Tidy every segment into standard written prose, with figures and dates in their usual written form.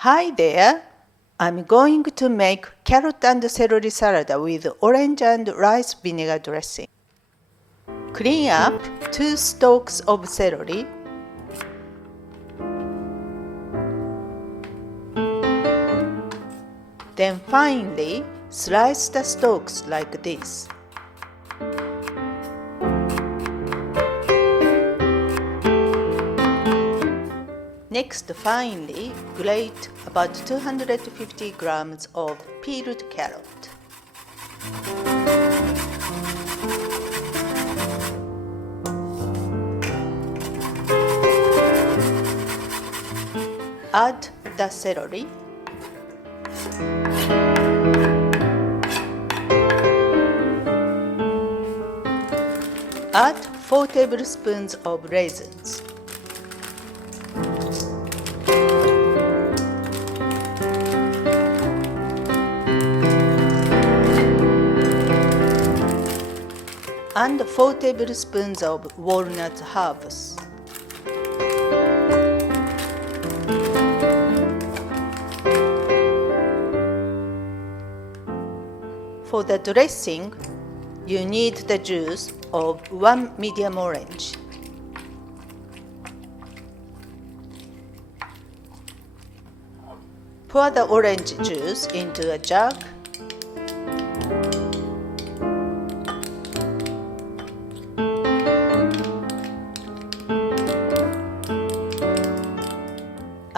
Hi there! I'm going to make carrot and celery salad with orange and rice vinegar dressing. Clean up 2 stalks of celery. Then finely slice the stalks like this. Next, finely grate about 250 grams of peeled carrot. Add the celery. Add 4 tablespoons of raisins. And 4 tablespoons of walnut herbs. For the dressing, you need the juice of 1 medium orange. Pour the orange juice into a jug.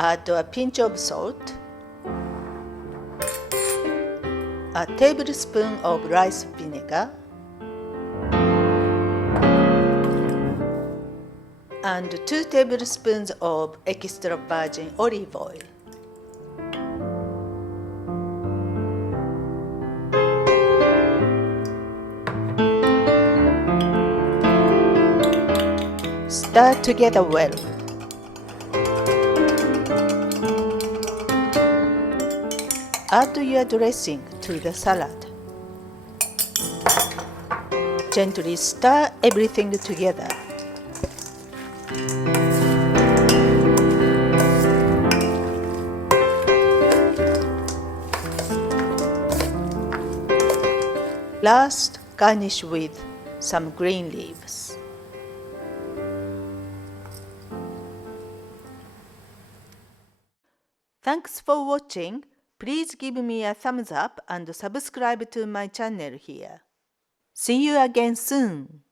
Add a pinch of salt, a tablespoon of rice vinegar, and 2 tablespoons of extra virgin olive oil. Stir together well. Add your dressing to the salad. Gently stir everything together. Last, garnish with some green leaves. Thanks for watching. Please give me a thumbs up and subscribe to my channel here. See you again soon.